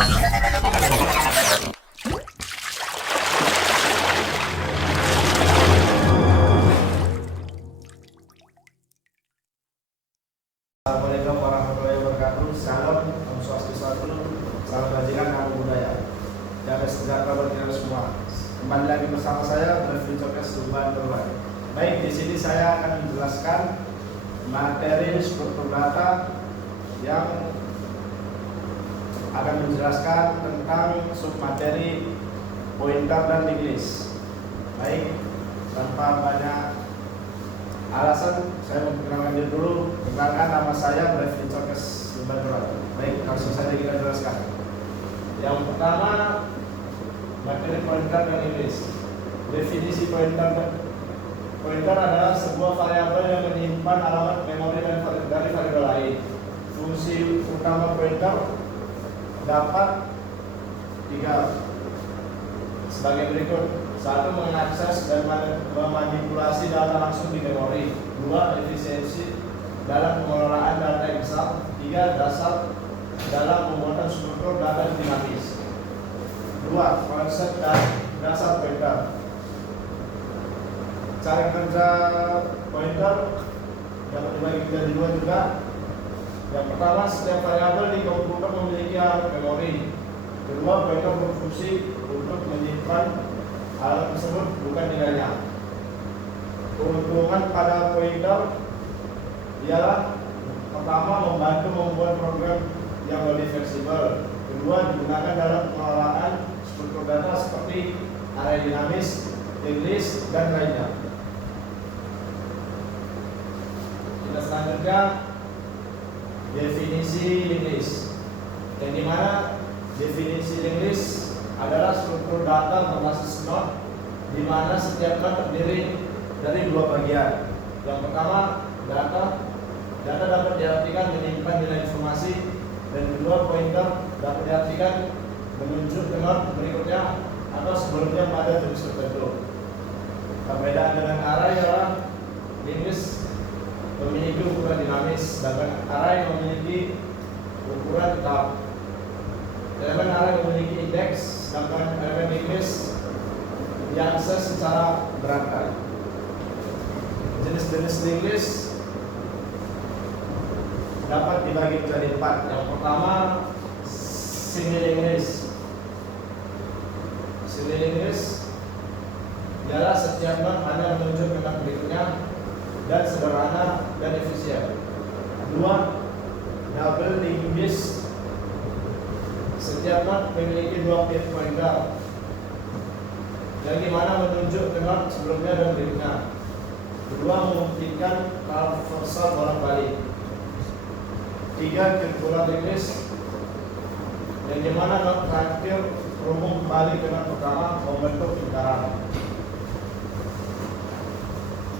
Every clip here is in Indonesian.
Assalamualaikum warahmatullahi wabarakatuh. Salam, Om Swastiastu, salam kebajikan, namo buddhaya. Jaga sejahtera bagi kita semua. Kembali lagi bersama saya Brevin Cokes Tuban Berwan. Baik, di sini saya akan menjelaskan materi struktur data yang akan menjelaskan tentang submateri pointer dan list. Baik, tanpa banyak alasan, saya memperkenalkan diri dulu. Perkenalkan, nama saya Brevin Cokes Tuban Berwan. Baik, langsung saja kita jelaskan. Yang pertama, materi pointer dan list. Definisi pointer adalah sebuah variabel yang menyimpan alamat memori dari variabel lain. Fungsi utama pointer dapat tiga sebagai berikut. Satu, mengakses dan memanipulasi data langsung di memori. Dua, efisiensi dalam pengelolaan data yang besar. Tiga, dasar dalam pembuatan struktur data dinamis. Dua, konsep dan dasar pointer. Cara kerja pointer dapat dibagi menjadi dua juga. Yang pertama, setiap variabel di komputer memiliki alamat memori. Kedua, pointer berfungsi untuk menyimpan alamat tersebut, bukan nilainya. Keuntungan pada pointer ialah pertama, membantu membuat program yang lebih fleksibel. Kedua, digunakan dalam pengelolaan struktur data seperti array dinamis, list, dan lainnya. Kita selanjutnya definisi list, yang dimana definisi list adalah struktur data berbasis node, di mana setiap node terdiri dari dua bagian. Yang pertama, data dapat diartikan menyimpan nilai informasi, dan kedua, pointer dapat diartikan menunjuk ke node berikutnya atau sebelumnya pada jenis tertentu. Perbedaan dengan array adalah list memiliki ukuran dinamis, sedangkan array memiliki ukuran tetap. Elemen array memiliki indeks, sedangkan elemen list diakses secara berangkai. Jenis-jenis list dapat dibagi menjadi empat. Yang pertama, signaling list. Signaling list adalah setiap node hanya menunjuk ke node berikutnya dan sederhana dan efisien. Kedua, double linked list. Setiap node memiliki dua bit pointer yang dimana menunjuk ke node sebelumnya dan berikutnya. Kedua, memungkinkan traversal bolak-balik. Tiga, circular list yang dimana node terakhir terhubung kembali ke node pertama membentuk lingkaran.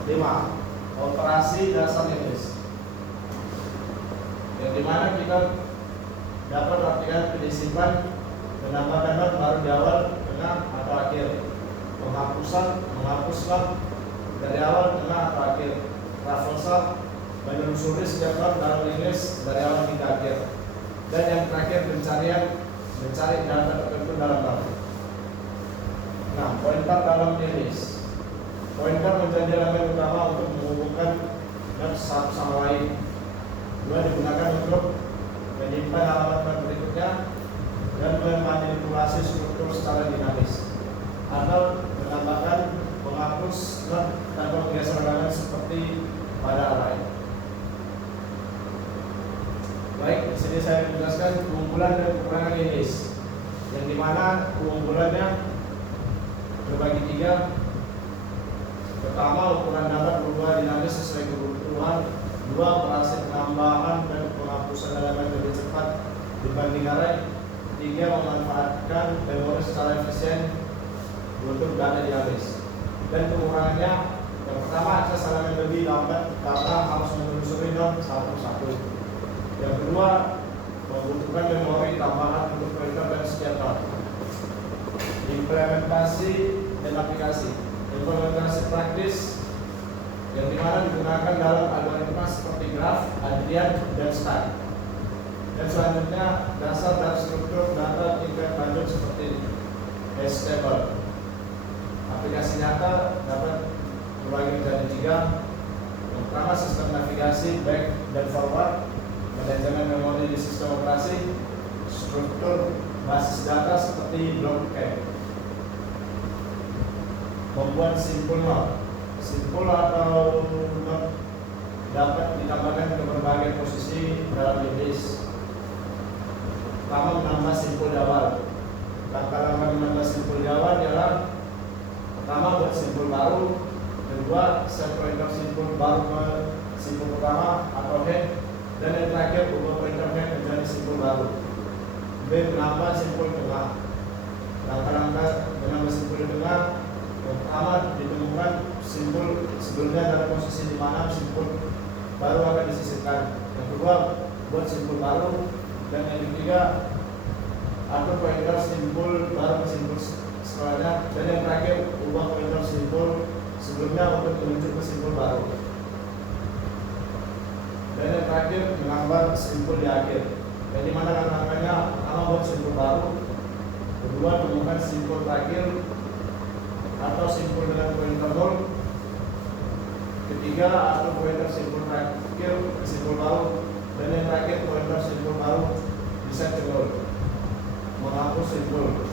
5. Operasi dasar list, yang dimana kita dapat artikan penyimpan, menambahkan node baru di awal, tengah, atau akhir. Menghapus node dari awal, tengah, atau akhir. Traversal, menelusuri setiap node dalam list dari awal hingga akhir. Dan yang terakhir, mencari data tertentu dalam node. Nah, pointer dalam list. Pointer menjadi elemen utama untuk menghubungkan node satu sama lain. Dua, digunakan untuk menyimpan alamat node berikutnya dan memanipulasi struktur secara dinamis, atau menambahkan, menghapus node tanpa menggeser elemen seperti pada array. Baik, di sini saya menjelaskan keunggulan dan kekurangan list, yang dimana keunggulannya terbagi tiga. Pertama, ukuran data berubah dinamis sesuai kebutuhan. Dua, operasi penambahan dan penghapusan elemen lebih cepat dibanding array. Tiga, memanfaatkan memori secara efisien untuk data dinamis. Dan kekurangannya, yang pertama, akses elemen lebih lambat karena harus menelusuri node satu persatu. Yang kedua, membutuhkan memori tambahan untuk pointer dan setiap node. Implementasi dan aplikasi. Implementasi praktis yang dimana digunakan dalam algoritma seperti graf, adrian, dan stack. Dan selanjutnya, dasar dan struktur data table. Aplikasi nyata dapat terbagi menjadi 3. Yang pertama, sistem navigasi back dan forward, manajemen memori di sistem operasi, struktur basis data seperti blockchain. Membuat simpul not. Simpul atau not dapat ditambahkan ke berbagai posisi dalam list. Pertama, menambah simpul di awal. Langkah-langkah menambah simpul di awal adalah: pertama, buat simpul baru. Kedua, set pointer simpul baru ke simpul pertama atau head. Dan yang terakhir, ubah pointer head menjadi simpul baru. B, menambah simpul tengah. Langkah-langkah menambah simpul di tengah: yang pertama, ditemukan simpul sebelumnya dalam posisi di mana simpul baru akan disisipkan. Yang kedua, buat simpul baru. Dan yang ketiga, atur pointer simpul baru ke simpul setelahnya. Dan yang terakhir, ubah pointer simpul sebelumnya untuk menuju ke simpul baru. Dan yang terakhir, menambah simpul di akhir. Jadi mana langkah-langkahnya: pertama, buat simpul baru. Kedua, temukan simpul terakhir atau simpul dengan pointer 0. Ketiga, atur pointer simpul terakhir ke simpul baru. Dan yang terakhir, pointer simpul baru bisa ke 0. Menghapus simpul.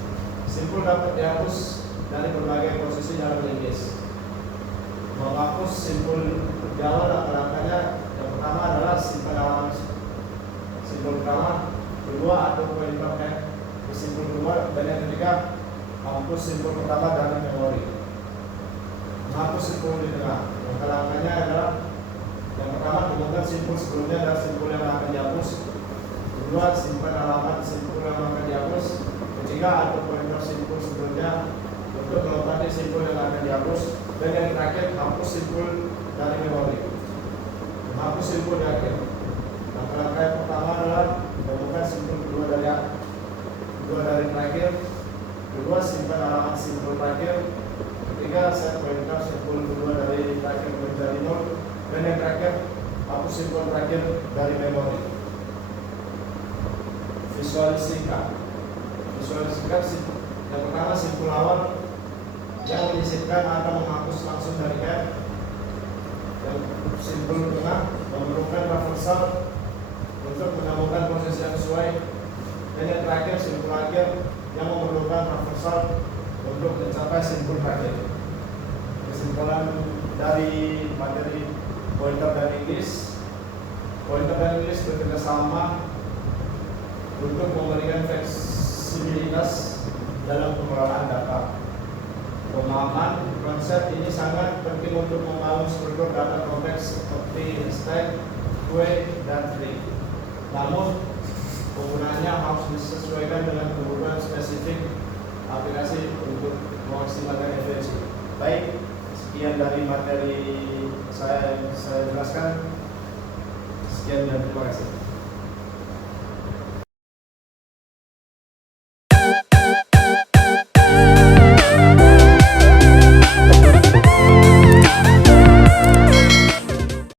Simpul dapat dihapus dari berbagai posisi dalam list. Menghapus simpul di awal, langkah-langkahnya: yang pertama adalah simpan halaman simpul pertama. Kedua, atur pointer head ke simpul kedua. Dan yang ketiga, hapus simpul pertama dari memori. Menghapus simpul di tengah. Langkah-langkahnya adalah: yang pertama, temukan simpul sebelumnya dan simpul yang akan dihapus. Kedua, simpan halaman simpul yang akan dihapus. Ketiga, atur pointer simpul sebelumnya untuk melompat simpul yang akan dihapus. Dan yang terakhir, hapus simpul dari memori. Menghapus simpul di akhir. Langkah-langkah yang pertama adalah temukan simpul kedua dari terakhir. Kedua, simpan halaman simpul terakhir. Ketiga, set pointer simpul kedua dari terakhir menjadi 0. Dan yang terakhir, hapus simpul terakhir dari memori. Visualisasikan. Yang pertama, simpul awal yang menyisipkan atau menghapus langsung dari head. Yang simpul tengah memerlukan traversal untuk menemukan posisi yang sesuai. Dan yang terakhir, simpul akhir yang memerlukan traversal untuk mencapai simpul terakhir. Kesimpulan dari materi pointer dan Inggris. Pointer dan Inggris bekerja sama untuk memberikan fleksibilitas dalam pengelolaan data. Pemahaman konsep ini sangat penting untuk membangun struktur data kompleks seperti stack, queue, dan tree. Namun, penggunaannya harus disesuaikan dengan kebutuhan spesifik aplikasi untuk memaksimalkan efisiensi. Baik, sekian dari materi saya jelaskan. Sekian dan terima kasih.